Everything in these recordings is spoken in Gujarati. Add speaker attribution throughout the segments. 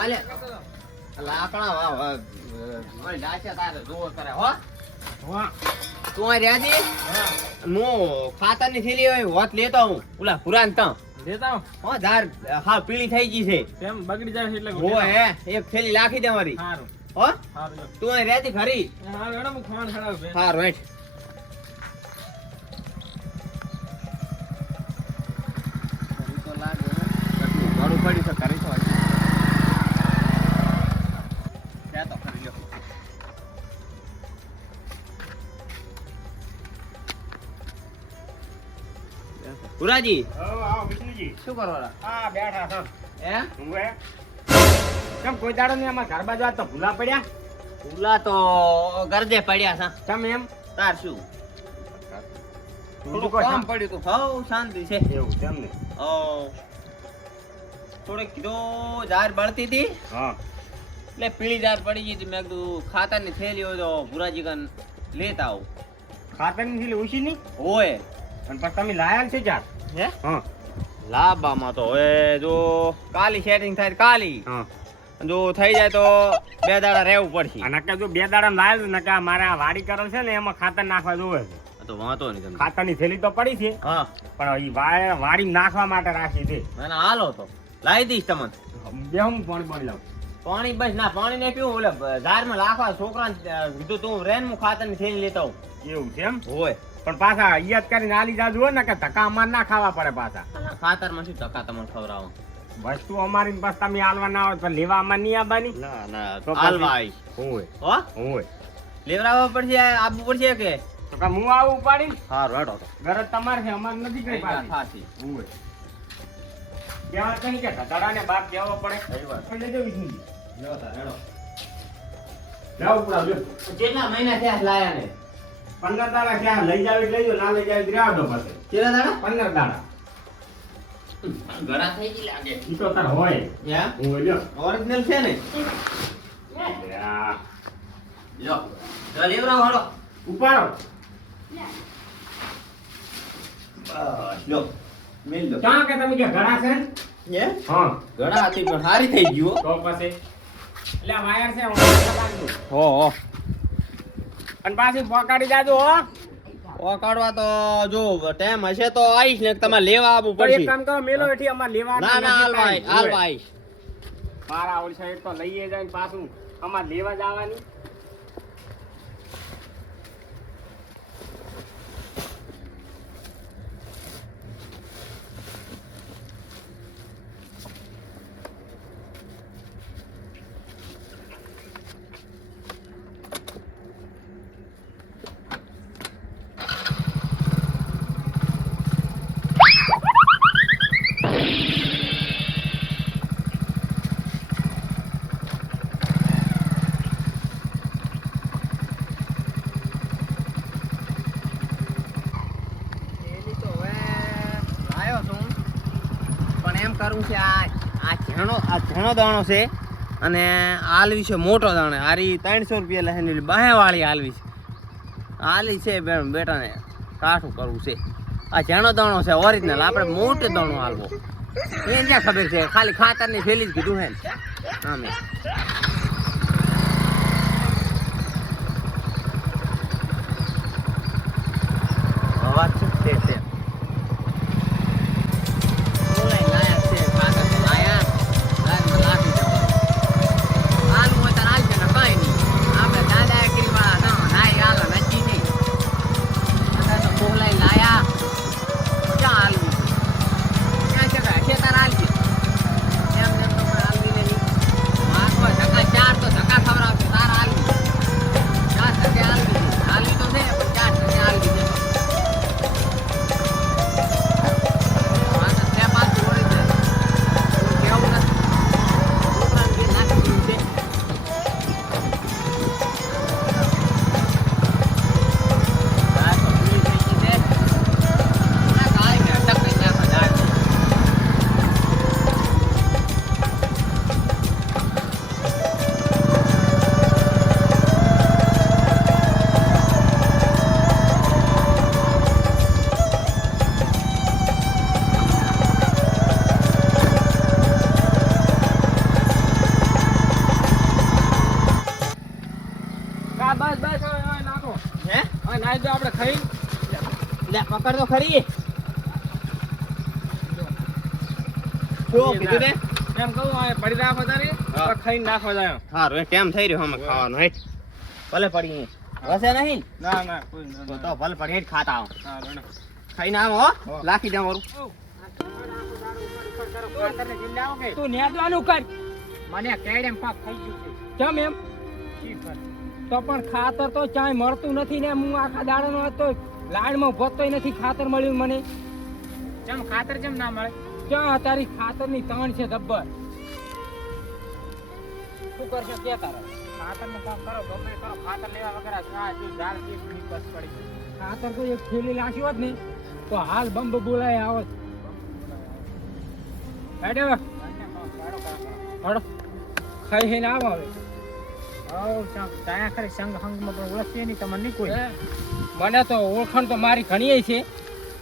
Speaker 1: હાલે. લાકડા વાવ ઓય ડાચા તારે જોવો કરે હો. તું આ રહ્યા
Speaker 2: હા.
Speaker 1: ખાતરની થેલી હોય હોત લેતો હું. ઓલા પુરાન તાં.
Speaker 2: લેતા હો.
Speaker 1: ધાર હા પીળી થઈ ગઈ છે.
Speaker 2: તેમ બગડી જાય છે એટલે
Speaker 1: હો હે એક થેલી લાખી દે મારી.
Speaker 2: સારું
Speaker 1: હો? તું આ રહેતી ખરી?
Speaker 2: હા હું ખાવાનું ખવડાવું
Speaker 1: હા રાઈટ પુરાજી
Speaker 2: આવો, વિષ્ણુજી.
Speaker 1: શું કરવાના?
Speaker 2: હા બેઠા છો.
Speaker 1: હે?
Speaker 2: ઊંઘે? કેમ કોઈ દાડો નહીં આમાં ઘર બાજુ તો ભૂલા પડ્યા?
Speaker 1: ભૂલા તો ગરદે પડ્યા છે.
Speaker 2: કેમ એમ?
Speaker 1: તાર શું? થોડું કામ પડ્યું તું હવ શાંતિ છે.
Speaker 2: એવું તેમ ને
Speaker 1: ઓ. થોડીક કીધો જાર બળતી હતી.
Speaker 2: હા.
Speaker 1: એટલે પીળી જાર પડી ગઈ હતી. મેં કીધું ખાતરની થેલી હોય તો ભુરાજી કન લેતા આવું.
Speaker 2: ખાતરની થેલી ઓછી નહીં?
Speaker 1: હોય.
Speaker 2: અને પછી તમે લાયા છે ચાર
Speaker 1: હે?
Speaker 2: હા.
Speaker 1: લાબામાં તો હવે જો કાલી સેટિંગ થાય કાલી.
Speaker 2: હા.
Speaker 1: જો થઈ જાય તો બે દાડા રહેવું પડશે.
Speaker 2: અને નકર જો બે દાડા લાવ્યો ને નકર મારે આ વાડી કરેલ છે ને એમાં ખાતર નાખવા જોવે છે.
Speaker 1: તો વાંધો નહીં તમને.
Speaker 2: ખાતરની થેલી તો પડી છે.
Speaker 1: હા.
Speaker 2: પણ વા- વાડી નાખવા માટે રાખી છે.
Speaker 1: મને હાલો તો. લાવી દઈશ તમને.
Speaker 2: બે હું પાણી પાણી લાવું
Speaker 1: પાણી બસ ના પાણી નહીં પીવું ઓલે ઝાડમાં લાખવા છોકરાને કીધું તું રેન હું ખાતરની થેલી લેતા આવું.
Speaker 2: એવું છે એમ?
Speaker 1: હોય.
Speaker 2: પણ પાછા યાદ કરીને આલી જાજુ હોય ને કે ધક્કા અમારે ના ખાવા પડે પાછા.
Speaker 1: ખાતરમાં શું ધક્કા તમને ખવડાવો.
Speaker 2: વસ્તુ અમારી પાસે તમે આલવા ના હોય લેવા અમાર નહીં આવવાની?
Speaker 1: ના ના
Speaker 2: પછી-
Speaker 1: આવીશ
Speaker 2: હોય?
Speaker 1: હો?
Speaker 2: હોય?
Speaker 1: લેવડાવવા પડશે આપવું પડશે કે?
Speaker 2: તો કે હું આવું ઉપાડી
Speaker 1: હારું હેડો તો
Speaker 2: ગરજ તમારે છે અમાર નથી કઈ
Speaker 1: પાડી.
Speaker 2: પાછી હોય? કેવા કઈ કે ધડાને બાપ કેવો પડે. પણ લેજો વિષ્ણુજી.
Speaker 1: હેડો.
Speaker 2: લાવો ઉપડા, લ્યો.
Speaker 1: કેટલા મહિના થયા લાયા ને
Speaker 2: પંદર દાડા ક્યાં? લઈ જાવી લઈ ના લઈ જાવી એટલે પાસે
Speaker 1: કેટલા દાડા?
Speaker 2: પંદર દાડા.
Speaker 1: ઘણા થઈ ગઈ લાગે.
Speaker 2: ઈ તો તાર હોય.
Speaker 1: યા?
Speaker 2: હું લ્યો.
Speaker 1: ઓરિજિનલ છે ને?
Speaker 2: લ્યા.
Speaker 1: લ્યો. તો હેડો
Speaker 2: ઉપાડો.
Speaker 1: બસ લ્યો. મેલ લો
Speaker 2: ક્યાં કે તમે કે ઘણા છે?
Speaker 1: એ
Speaker 2: હા.
Speaker 1: ઘણા હતી પણ સારી થઈ ગયું
Speaker 2: તો પછી. એટલે વાયર છે. હો
Speaker 1: હો.
Speaker 2: અને પાછી પોકાડી જાજો હો.
Speaker 1: ઓકાડવા તો જો ટાઈમ હશે તો આવીશ ને તમારે લેવા આવવું
Speaker 2: પડશે એક કામ કરો મેલો એઠી અમાર લેવા
Speaker 1: ના ના હાલવા આવીશ, હાલવા આવીશ.
Speaker 2: મારા ઓળશા એક તો લઈએ જાય ને પાછું. અમાર લેવા જવાની
Speaker 1: થેલી તો હવે લાયો છું પણ એમ કરું છે આ આ ઝીણો દાણો છે અને આલવી છે મોટો દાણો. આરી ત્રણસો રૂપિયા લહેની બાહેવાળી આલવી છે. આલી છે બેટાને કાઠું કરવું છે. આ ઝીણો દાણો છે ઓરિજિનલ આપણે મોટો દાણો હાલવો. એ ક્યાં ખબર છે? ખાલી ખાતરની થેલી જ કીધું હે ને પકડ તો ખરી. જો કીધું તે?
Speaker 3: એમ કહું પડી
Speaker 1: રહ્યા
Speaker 3: બધા ખાઈને નાખવા જાય
Speaker 1: હારું એ કેમ થઈ રહ્યો અમે ખાવાનું હે? ભલે પડી વસે નહીં?
Speaker 3: ના ના કોઈ
Speaker 1: તો ભલે પડી ખાતા આવો.
Speaker 3: હા, રણો.
Speaker 1: ખાઈને આવો લાખી દે મારું
Speaker 3: તું નેદવાનું કર.
Speaker 4: મને કેડેમ પાક થઈ ગયું છે.
Speaker 3: કેમ એમ? તો પણ ખાતર તો ચાય મળતું નથી ને હું આખા દાડાનો હતો. લાઈનમાં ભોતોય નથી ખાતર મળ્યું મને?
Speaker 4: ચમ ખાતર ચમ ના મળે.
Speaker 3: ક્યાં તારી ખાતરની તાણ છે જબ્બર? શું કરશે કે તારે?
Speaker 4: ખાતરનું કામ કરો ગમે કરો. ખાતર લેવા વગર આ જે છે એની બસ પડી
Speaker 3: ખાતર તો એક થેલી લાશી હોત ને તો હાલ બંબ બોલાય આવત હેડે. હેડો
Speaker 4: ખાઈ કામ
Speaker 3: ના આવો મને તો ઓળખાણ તો મારી ઘણી છે.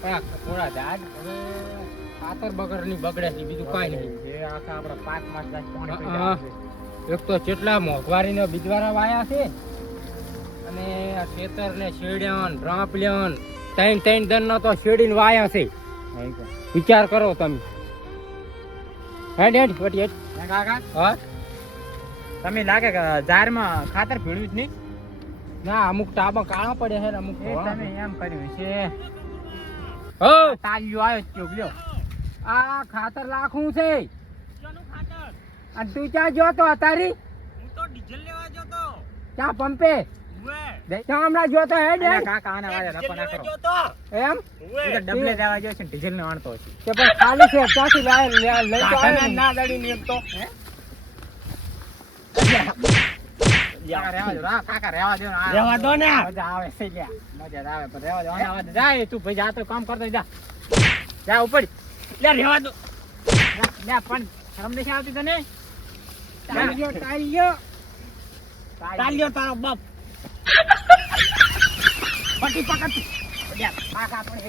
Speaker 3: પણ આ થોડા દાદ હવે ખાતર બગરની બગડે છે બીજું કાંઈ નહીં.
Speaker 4: આખા આપણા.
Speaker 3: એક તો કેટલા મોંઘવારીના બીજવારા વાયા છે અને આ ખેતર ને શેડ્યાન રાંપલ્યાન ત્રણ ત્રણ દન તો શેડીને વાયા છે. વિચાર કરો તમે. હેડ હેડ વટી હેડ.
Speaker 4: કાકા?
Speaker 3: હા?
Speaker 4: તમે લાગે કે ઝાડમાં ખાતર ભીડ્યું જ નહીં?
Speaker 3: ના અમુક ટાબા કાળા પડ્યા છે અમુક
Speaker 4: તમે એમ કર્યું છે.
Speaker 3: હો!
Speaker 4: તાલ્યો આવ્યો જ ચોક
Speaker 3: આ ખાતર લાખું છે. અને તું ક્યાં જોતો અતારી?
Speaker 2: હું તો ડીઝલ લેવા જતો
Speaker 3: ક્યાં પંપે? હમણાં જોતો
Speaker 4: હે
Speaker 3: હેડ
Speaker 4: કાકા આના વાળે રપો ના કરો
Speaker 3: એમ?
Speaker 4: તો ડબલે જવા ગયો છે ને ડીઝલ ને વાણતો છે
Speaker 3: કે પણ ખાલી છે લે- લઈ તો ને.
Speaker 4: દડી ને એમ રહેવા દો ને. મજા તું ભાઈ જા તો કામ કરતો જા ઉપર
Speaker 2: લે દો
Speaker 4: જા પણ શરમ નથી આવતી તને
Speaker 2: તારો બાપ
Speaker 4: પટી પકડ લ્યા, કાકા પણ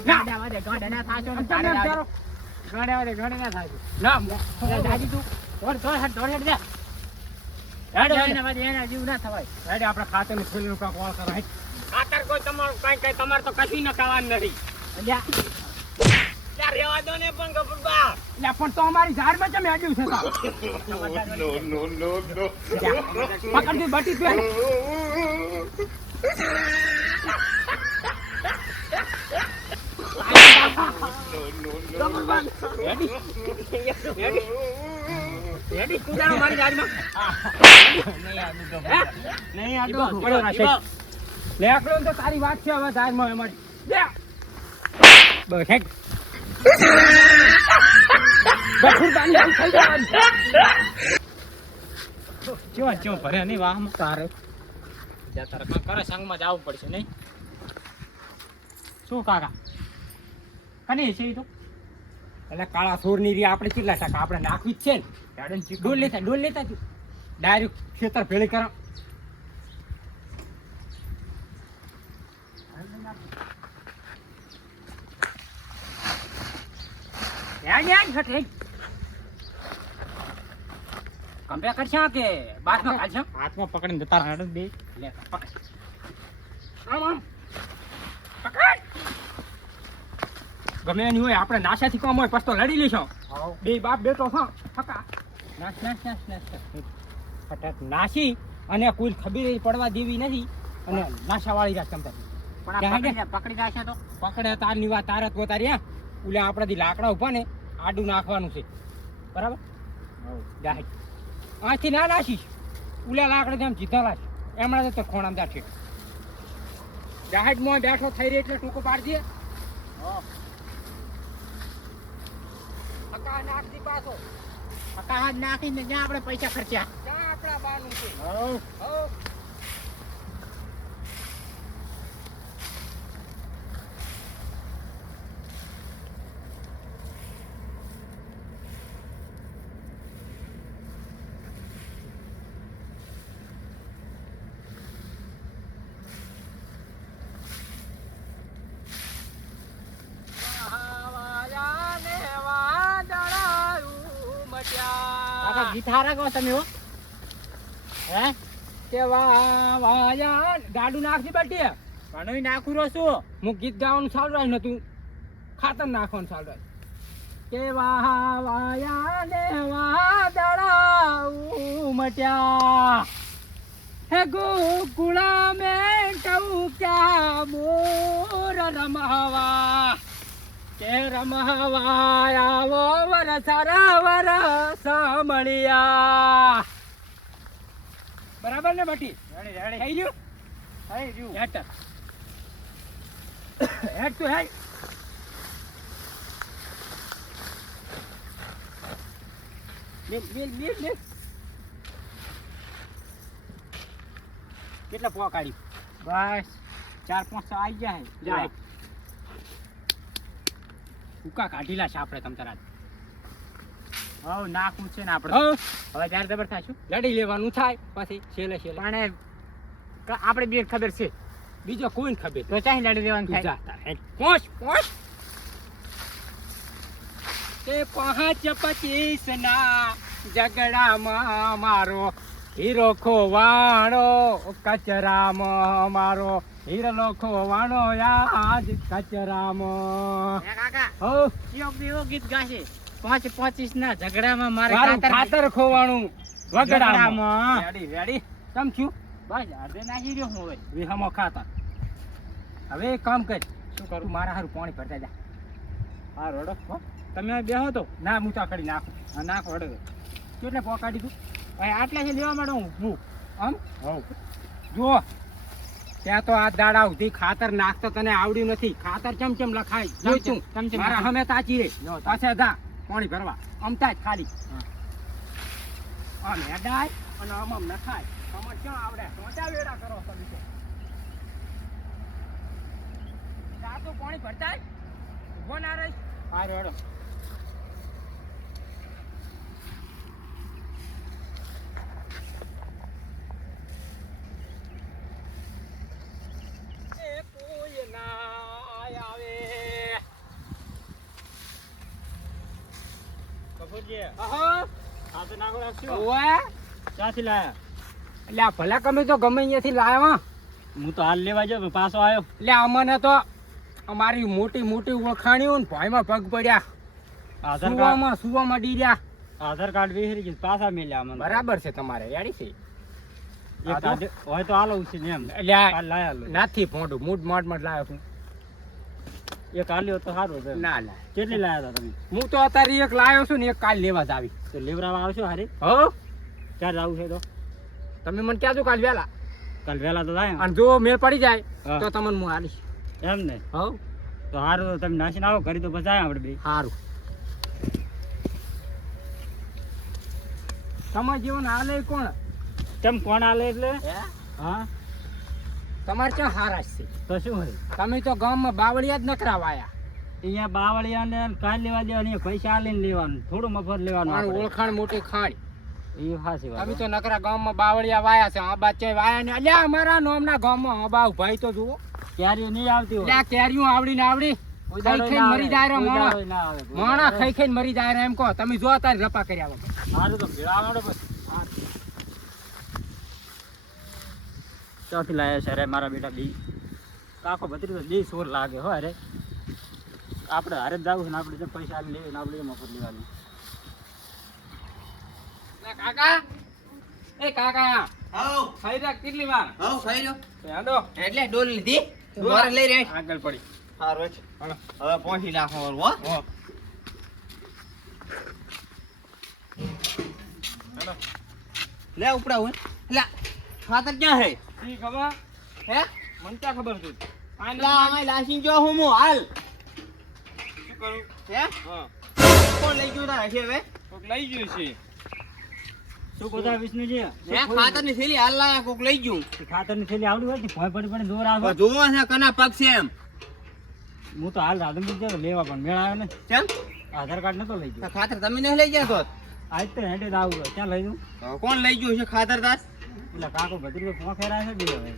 Speaker 4: તું દોડ દોડ હેડ દોડ જા વાદે એના ના
Speaker 3: આપણે થેલીનું કાંઈક વાળ કરો
Speaker 2: ખાતર કોઈ તમારું કઈ કઈ તમારે તો કશું ન ખાવાનું નથી. રેવા દો ને પણ ગફુરબા
Speaker 3: લે, પણ તો અમારી ઝાડમાં કેમ હેડ્યું છે તાર? બટી તું હેડ.
Speaker 2: રેડી રેડી રેડી કુદાડો મારી ગાડીમાં
Speaker 3: નહીં આ તો
Speaker 2: ઈબો.
Speaker 3: લેકડો તો તારી વાત છે હવે ઝાડમાં અમારી લે. બસ બખુર ગફુરદાની આમ થઈ જવાની.
Speaker 4: ચો ચો ભરે નહીં વાહમાં
Speaker 3: તારે
Speaker 4: જા તારે કાંઈ કરે સંગમાં જવું પડશે નહીં શું કાકા કની છે એ તો
Speaker 3: એટલે કાળા સોરની રી આપણે કેટલા ટકા આપણે નાખવી જ છે ને ડોલ લેતા ડોલ લેતા તું ડાયરેક્ટ ખેતર ભેળી કરો હેડ હેડ હટ હેડ. કંપે કરશા કે બાથમાં કાઢશો?
Speaker 4: હાથમાં પકડીને જતા રહે. બે.
Speaker 3: લે પકડ. આમ આમ. પકડ. ગમે એની હોય આપણે નાશાથી કોમ હોય પછી તો લડી લેશો બે બાપ બેટો છો. ફકા નાશ નાશ નાશ નાશ નાશ. ફટાક નાસી અને કોઈ ખબીર પડવા દેવી નથી અને નાશાવાળી રાખ તમ તારી
Speaker 4: પણ પકડી જશે તો.
Speaker 3: પકડે તારની વાત તારત પોતારી હા. ઉલે આપણાથી લાકડા ઊભા ને આડું નાખવાનું છે. બરાબર? આથી ના નાશીશ ઉલે લાકડા જેમ જીધા લાશ. એમણે તો ખોણામ દા છે. જાહેર મોં બેઠો થઈ રહી એટલે ટૂંકો પાડી દે હકા નાખતી પાછો.
Speaker 4: પકા હાથ નાખીને જ્યાં આપણે પૈસા ખર્ચ્યા.
Speaker 3: ક્યાં આપણા બાનું છે.
Speaker 4: ગીત હારા ગાઓ તમે હો. હે?
Speaker 3: કે વાહ વાયા? ગાડું નાખી બટી.
Speaker 4: ઘણું નાખું રહ્યો છું.
Speaker 3: હું ગીત ગાવાનું ચાલુ રાખ નતું. ખાતર નાખવાનું ચાલુ રાખ કે વાહ વાયા ને વાદળા ઉમટ્યા. હે ગોકુળા મેં ક્યાં મોર રમવા. કે રમવા આવો વરસારા વરસ મળ્યા બરાબર ને બટી? થઈ ગયું?
Speaker 4: થઈ ગયું.
Speaker 3: હેટ હેટ તો હેટ મિલ મિલ મિલ મિલ કેટલા પોવા કાઢી
Speaker 4: બસ. ચાર પાંચ આવી ગયા હે.
Speaker 3: જાય. ઉકા કાઢી લાશે આપણે તમ તરાત
Speaker 4: હવ નાખું છે ને આપણે. હવે. જ્યારે જબર થાશું
Speaker 3: લડી લેવાનું થાય પછી છેલ્લે છેલ્લે.
Speaker 4: પણ આપણે બે ખબર છે.
Speaker 3: બીજો કોઈ ખબર
Speaker 4: તો ચાહી લડી
Speaker 3: લેવાનું
Speaker 4: થાય.
Speaker 3: પોંચ પહોંચ તે પાંચ પચીસ ના ઝઘડામાં મારો હીરો ખોવાણો કચરામાં મારો હીરો વાણો આજ કચરામો.
Speaker 4: કાકા ગીત ગાશે. પાંચ પચીસ ના ઝઘડામાં મારે
Speaker 3: ખાતર ખોવાનું વગડામાં.
Speaker 4: ઝઘડામાં.
Speaker 3: Ready ready. કેમ થયું?
Speaker 4: બસ અડધે નાખી રહ્યો હું હવે
Speaker 3: વિહામો ખાતર. હવે કામ કર. શું કરું? મારા હારું પાણી ભરતા જા.
Speaker 4: હા રડો. તમે બેહો તો.
Speaker 3: ના હું કરી નાખું.
Speaker 4: હા નાખો રડો
Speaker 3: કેટલે પોકાડી તું?
Speaker 4: ભાઈ આટલા છે લેવા માંડો હું. હું.
Speaker 3: આમ? જુઓ. ત્યાં તો આ દાડા સુધી ખાતર નાખતો તને આવડ્યું નથી. ખાતર ચમ ચમ લખાય? જોઈ તું.
Speaker 4: ચમ
Speaker 3: મારા હમે તાચી રે.
Speaker 4: જા
Speaker 3: પાણી ભરવા. અમતા જ ખાલી.
Speaker 4: હા.
Speaker 3: આમ અને આમ આમ નખાય. તમારે ક્યાં આવડે? સોચા વેડા કરો તમે તો જા પાણી ભરતા ઊભો ના રહીશ.
Speaker 4: હા રોડો
Speaker 3: એ કોઈ ના આવે
Speaker 4: કપૂરજી
Speaker 3: અહો
Speaker 4: આ તો નાખો રાખશું
Speaker 3: ઓવે
Speaker 4: ક્યાંથી લાયા?
Speaker 3: એટલે આ ભલા કમે તો ગમે અહીંયાથી લાવ્યા
Speaker 4: હું. તો હાલ લેવા જાવ પાછો આવ્યો
Speaker 3: એટલે અમને તો અમારી મોટી મોટી ઓળખાણીઓ ને ભાઈમાં પગ પડ્યા.
Speaker 4: આધાર
Speaker 3: સુવામાં સુવામાં ડીર્યા
Speaker 4: આધાર કાર્ડ વિહરી ગયું પાછા મેલ્યા અમને.
Speaker 3: બરાબર છે તમારે યાડી છે?
Speaker 4: એક હોય તો હાલો છે ને એમ.
Speaker 3: એટલે આ
Speaker 4: લાયા
Speaker 3: નાથી ફોંડું મૂડ માટ માટ લાવ્યો છું.
Speaker 4: એક હાલ્યો તો સારું છે.
Speaker 3: ના ના.
Speaker 4: કેટલી લાયા હતા તમે?
Speaker 3: હું તો અત્યારે એક લાવ્યો છું ને એક કાલ લેવા જ આવી.
Speaker 4: તો લેવરાવા આવશો હારે?
Speaker 3: હો?
Speaker 4: ક્યારે આવું છે તો?
Speaker 3: તમે મને ક્યાં છો કાલ વહેલા.
Speaker 4: કાલ વહેલા તો થાય
Speaker 3: અને જો મેળ પડી જાય તો તમને હું આલીશ
Speaker 4: એમ ને?
Speaker 3: હો?
Speaker 4: તો સારું તો તમે નાસીને આવો કરી તો બચાય આપણે બે.
Speaker 3: સારું તમારે જીવન હાલે કોણ?
Speaker 4: કેમ કોણ હાલે એટલે? હા?
Speaker 3: તમારે ક્યાં હારાશ છે.
Speaker 4: તો શું હોય?
Speaker 3: તમે તો ગામમાં બાવળિયા જ નકરા વાયા
Speaker 4: અહીંયા બાવળિયાને કાઢ લેવા દેવાની પૈસા લઈને લેવાનું થોડું મફત લેવાનું
Speaker 3: ઓળખાણ મોટી ખાણ
Speaker 4: વાત
Speaker 3: તો નકરા ગામમાં બાવળિયા વાયા છે આ બાદ વાયા ને અલ્યા અમારા નોમના ગામમાં આ બાવ ભાઈ તો જુઓ.
Speaker 4: ક્યારે નહીં આવતી
Speaker 3: અલ્યા કેરીઓ આવડી. ને આવડી ખાઈ
Speaker 4: ખાઈ
Speaker 3: મરી જાય રે મોણા
Speaker 4: મોણા
Speaker 3: ખાઈ ખાઈને મરી જાય રે એમ કહો. તમે જો તારી રપા કર્યા આવો
Speaker 4: સારું તો ચોથી લાયા છે? અરે મારા બેટા બી કાકો બત્રી તો બી સોર લાગે હો અરે. આપણે હારે જ જવું છે ને આપણે જે પૈસા લે ને આપણે મફત લેવાનું.
Speaker 3: કાકા. એ કાકા.
Speaker 1: હાઉ.
Speaker 3: ખાઈ રાખ કેટલી વાર?
Speaker 1: હાઉ ખાઈ લો.
Speaker 3: એ
Speaker 1: એટલે ડોલ લીધી. મારે લઈ રહી.
Speaker 3: આગળ પડી.
Speaker 1: સારું છે હવે પહોંચી નાખો હો.
Speaker 3: હો.
Speaker 1: લે ઉપડા હોય. લે ખાતર ક્યાં હે?
Speaker 3: ઈ ખબર?
Speaker 1: હે?
Speaker 3: મને ક્યાં ખબર છે આ
Speaker 1: આમાં લાસી જો હું હું હાલ.
Speaker 3: શું કરું?
Speaker 1: હે?
Speaker 3: હા.
Speaker 1: કોણ લઈ ગયો તારે છે હવે?
Speaker 3: કોક લઈ ગયું છે.
Speaker 4: શું કહો વિષ્ણુજી?
Speaker 1: હે ખાતરની થેલી હાલ લાયા કોક લઈ ગયું.
Speaker 4: ખાતરની થેલી આવડી હોય ભોય પડી પડી દોર આવે?
Speaker 1: જોવો છે કના પગ છે એમ.
Speaker 4: હું તો હાલ રાધનપુર ગયો લેવા પણ મેળ આવ્યો ને.
Speaker 1: કેમ?
Speaker 4: આધાર કાર્ડ નતો લઈ ગયો.
Speaker 1: ખાતર તમે નહીં લઈ ગયા તો?
Speaker 4: આજ તો હેડે આવું ક્યાં લઈ જવું
Speaker 1: કોણ લઈ ગયું છે ખાતર તાર?
Speaker 4: એટલે કાકો ભત્રી તો પોખેરા છે બે હવે.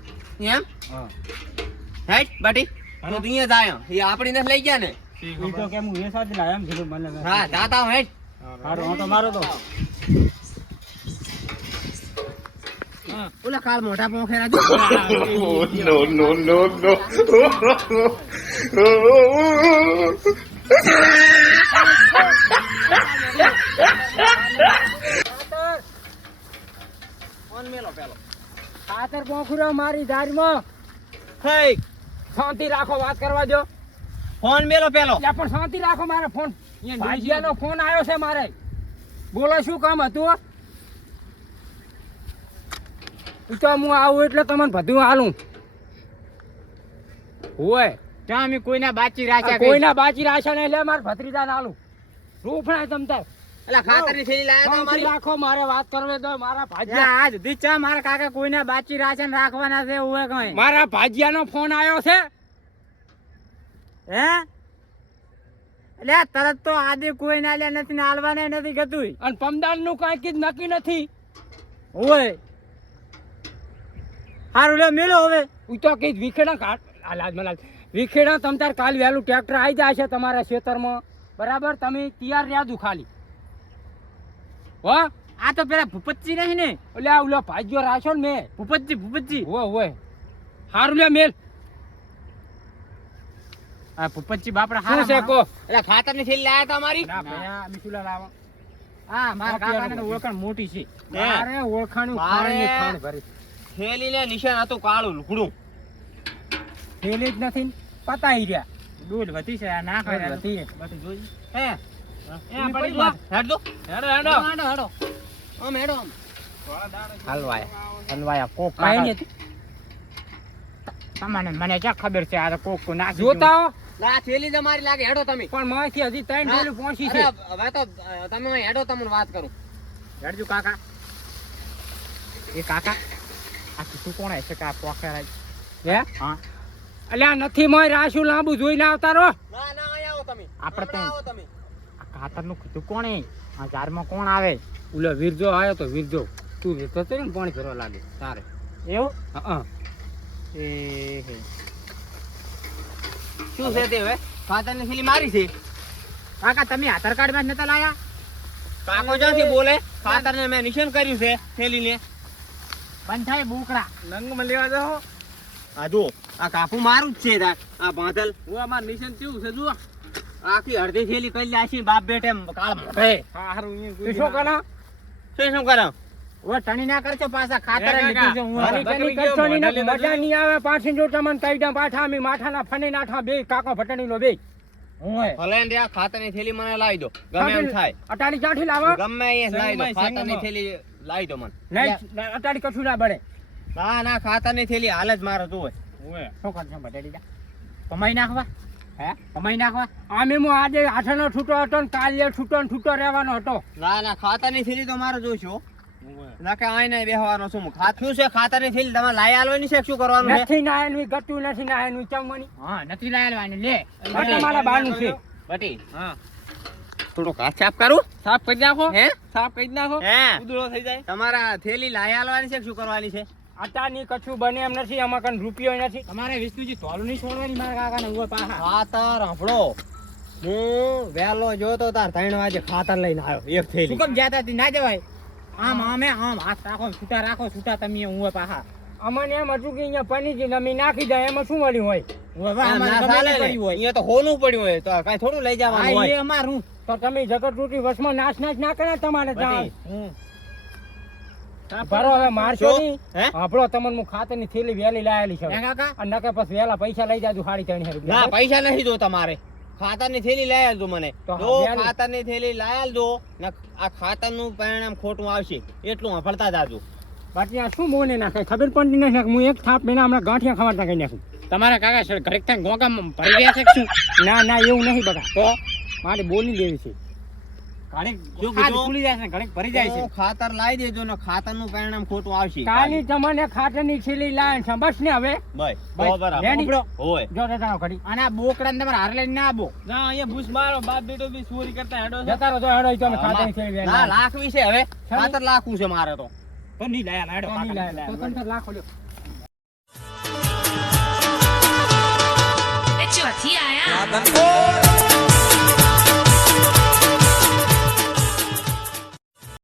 Speaker 1: એમ?
Speaker 4: હા.
Speaker 1: હેટ બાટી. તું અહીંયા જાય એ આપણી ને લઈ ગયા ને?
Speaker 4: ઈ તો કેમ હું વેસા જ લાયા એમ કીધું મને
Speaker 1: હા જાતા હું હેટ
Speaker 4: સારું ઓટો મારો તો.
Speaker 1: ઓલા કાળ મોઢા પોખેરા નો
Speaker 3: ખાતર
Speaker 1: ફોન મેલો પેલો
Speaker 3: ખાતર પોખરો મારી ધારમાં.
Speaker 1: હઈ
Speaker 3: શાંતિ રાખો વાત કરવા દો
Speaker 1: ફોન મેલો પેલો.
Speaker 3: પણ શાંતિ રાખો મારો ફોન. ભાઈજીયાનો ફોન આવ્યો છે મારે. બોલો શું કામ હતું તો હું આવું એટલે તમને બધું હાલું. હોય.
Speaker 4: ત્યાં અમે કોઈના બાચી રાખ્યા
Speaker 3: કોઈના બાચી રાખ્યા નહીં એટલે મારે ભત્રીજા હાલું. રૂફણાય તમ તાર?
Speaker 1: એટલે ખાતરની થેલી લાયા તો
Speaker 3: શાંતિ રાખો મારે વાત કરવા દો મારા
Speaker 4: કઈ આજ સુધી મારા કાકા કોઈના બાચી રાખ્યા રાખવાના છે એવું કઈ.
Speaker 3: મારા ભાજીયાનો ફોન આવ્યો છે.
Speaker 4: હે? એટલે તરત તો આદિ કોઈ ના લે નથી ને હાલવાના નથી ગતું
Speaker 3: અને પમદાનનું કઈ જ નક્કી નથી.
Speaker 4: હોય હારું લે મેલો હવે.
Speaker 3: હું તો કઈ વિખેડા મલાજ વિખેડા તમ તાર કાલ વહેલું ટ્રેક્ટર આવી જાય છે તમારા ખેતરમાં. બરાબર? તમે તૈયાર રહ્યા ખાલી. હો?
Speaker 4: આ તો પેલા ભૂપતજી નહીં ને?
Speaker 3: એટલે આ ઓલો ભાજ્યો રાખ્યો ને મેં.
Speaker 4: ભૂપતજી ભૂપતજી.
Speaker 3: હોય હોય હારું લે મેલ.
Speaker 4: આ ભૂપતજી બાપડા
Speaker 3: શું છે કો?
Speaker 1: એટલે ખાતરની થેલી લાયા તો અમારી?
Speaker 3: ના મિસુલા લાવો.
Speaker 4: હા મારા કાકાને ઓળખાણ મોટી છે.
Speaker 3: મારે ઓળખાણું ખાવાની ખાણ ભરી.
Speaker 1: થેલીને નિશાન હતું કાળું લુકડું
Speaker 3: થેલી જ નથી ને. પતાઈ રહ્યા.
Speaker 4: દૂધ વધી છે આ ના ખાય
Speaker 3: વધી.
Speaker 4: બધું જોઈ.
Speaker 1: હે?
Speaker 4: તમને મને ક્યાં ખબર છે? આ કોક કો
Speaker 3: જોતા હો
Speaker 1: થેલી તમારી લાગે. હેડો તમે.
Speaker 3: પણ માથી હજી ત્રણ થેલી પહોંચી છે.
Speaker 1: હવે તો તમે હેડો તમને વાત કરું.
Speaker 4: હેડજો કાકા. એ કાકા. આ કીધું કોણ હશે કે આ પોખરા
Speaker 3: હે?
Speaker 4: હા.
Speaker 3: અલ્યા નથી મોય રાશુ લાંબુ જોઈને આવતા રહો?
Speaker 1: ના ના આવો તમે.
Speaker 4: આપણે
Speaker 1: આવો તમે.
Speaker 4: આ કાતરનું કીધું કોણે? આ ઝાડમાં કોણ આવે?
Speaker 3: ઓલો વિરજો આવ્યો તો વિરજો તું વીરતો તો ને પાણી ભરવા લાગે તારે.
Speaker 4: એવું?
Speaker 3: હા
Speaker 4: એ હે.
Speaker 1: શું છે તે હવે? ખાતરની થેલી મારી છે.
Speaker 4: કાકા તમે આધાર કાર્ડમાં નતા લાયા?
Speaker 1: કાકો જ્યાંથી બોલે ખાતરને મેં નિશાન કર્યું છે થેલીને.
Speaker 4: બંધાય થાય બોકડા.
Speaker 3: નંગમાં લેવા જાઓ.
Speaker 1: આ જો આ કાપુ મારું જ છે આ બાંધલ.
Speaker 3: હું અમાર નિશાન કેવું છે જુઓ.
Speaker 1: આખી અડધી થેલી કરી લાશી બાપ બેઠે કાળ
Speaker 3: મોઢે હારું તું શું કરો?
Speaker 1: શું શું કરો?
Speaker 4: ઓ ટણી ના કરજો પાછા ખાતર લીધું હું.
Speaker 3: કની કરશો નહીં મજા નહીં આવે પાછી જો તમને કહી દઉં પાછા અમે માથાના ફને નાઠા બે કાકો ફટણી લો બે.
Speaker 4: ઓય.
Speaker 1: ભલે ને આ ખાતરની થેલી મને લાવી દો. ગમે એમ થાય.
Speaker 3: અટાડી ચાઠી લાવો?
Speaker 1: ગમે એ લાવી દો
Speaker 3: શેંગમાં,
Speaker 1: ખાતરની થેલી લાવી દો મને.
Speaker 3: નહીં અટાડી કશું ના બળે.
Speaker 1: ના ના ખાતરની થેલી હાલ જ મારે
Speaker 4: શું બટાડી જા? કમાઈ નાખવા.
Speaker 3: હે?
Speaker 4: કમાઈ નાખવા.
Speaker 3: આમે હું આજે આઠનો છૂટો હતો ને કાલે છૂટો ને છૂટો રહેવાનો હતો.
Speaker 1: ના ના ખાતરની થેલી તો મારે જોઈશું ના કે આઈને બેહવાનો છું હું. ખાત છે? ખાતરની થેલી? તમારે લાવી આલવાની છે શું કરવાનું છે?
Speaker 3: નથી ના એનું ગતું નથી ના એનું
Speaker 4: હા નથી લાયેલા લે.
Speaker 3: આ તમારા બાનું છે.
Speaker 1: બટી.
Speaker 3: હા.
Speaker 1: થોડોક હાથ સાફ કરું.
Speaker 3: સાફ કરી નાખો.
Speaker 1: હે?
Speaker 3: સાફ કરી નાખો.
Speaker 1: હે.
Speaker 3: ઉદળો થઈ જાય.
Speaker 1: તમારા થેલી લાવી આલવાની છે શું કરવાની છે?
Speaker 3: આટાની કશું બને એમ નથી આમાં કન રૂપિયો નથી.
Speaker 4: તમારે વિષ્ણુજી તોલું નહીં છોડવાની મારા કાકાને ઊભો પાછા
Speaker 1: ખાતર હંભળો. હું વેલો જોતો તાર ત્રણ વાગે ખાતર લઈને આવ્યો એક
Speaker 4: શું
Speaker 1: થેલી
Speaker 4: કેમ જાતા? ના જવાય? આમ આમે આમ હાથ રાખો છૂટા રાખો છૂટા તમે ઊભો પાહા.
Speaker 3: અમને એમ હતું કે અહીંયા પનીર નમી નાખી જાય એમાં શું મળ્યું હોય?
Speaker 4: તે
Speaker 1: ને.
Speaker 4: કર્યું હોય.
Speaker 1: અહીંયા તો હોલું પડ્યું હોય તો કઈ થોડું લઈ
Speaker 4: હા,
Speaker 1: જવાનું હોય.
Speaker 4: અમારું.
Speaker 3: તો તમે જગત રૂટી વસમાં નાશ નાશ ના કરે તમારે ત્યાં. ભરો હવે મારશો
Speaker 1: શું?
Speaker 3: નહીં. આપણો તમને હું ખાતરની થેલી વહેલી લાયેલી છે અને નકે પછી વહેલા પૈસા લઈ જાજુ સાડી ત્રણ રૂપિયા.
Speaker 1: પૈસા નહીં જો તમારે. ખાતરની થેલી લઈ આલજો મને. જો
Speaker 3: વ્યાલી.
Speaker 1: ખાતરની થેલી લઈ આલજો ને આ પરિણામ ખોટું આવશે. એટલું હફળતા જાજો.
Speaker 3: બાકી આ શું બોને નાખે ખબર પણ નથી હું એક થાપ મહિના હમણાં ગાંઠિયા ખાવા નાખી નાખું
Speaker 4: તમારા કાકા ઘરે ભરી ગયા છે શું?
Speaker 3: ના ના એવું નહીં તો? મારે બોલી દેવી છે?
Speaker 4: ખુલી જાય છે ને ભરી જાય છે.
Speaker 1: ખાતર લાવી દેજો ને ખાતરનું પરિણામ ખોટું આવશે.
Speaker 3: કાલી તમને ખાતરની થેલી લાય છે બસ ને હવે?
Speaker 1: ભાઈ
Speaker 3: ભાઈ,
Speaker 1: બરાબર હોય.
Speaker 3: જો જતા ઘડી.
Speaker 4: અને આ બોકડા તમારે હાર લઈને ના આવો
Speaker 3: ના અહીંયા ભૂસ મારો બાપ બેટો બી ચોરી કરતા હેડો જતા રહો તો હેડો તો અમે ખાતરની થેલી
Speaker 1: ના
Speaker 3: લાવીએ.
Speaker 1: લાખવી હવે. ખાતર લાખવું છે મારે તો.
Speaker 4: તો નહીં લાયા લાડો
Speaker 3: તો લાખ લ્યો.
Speaker 5: ચોથી આયા.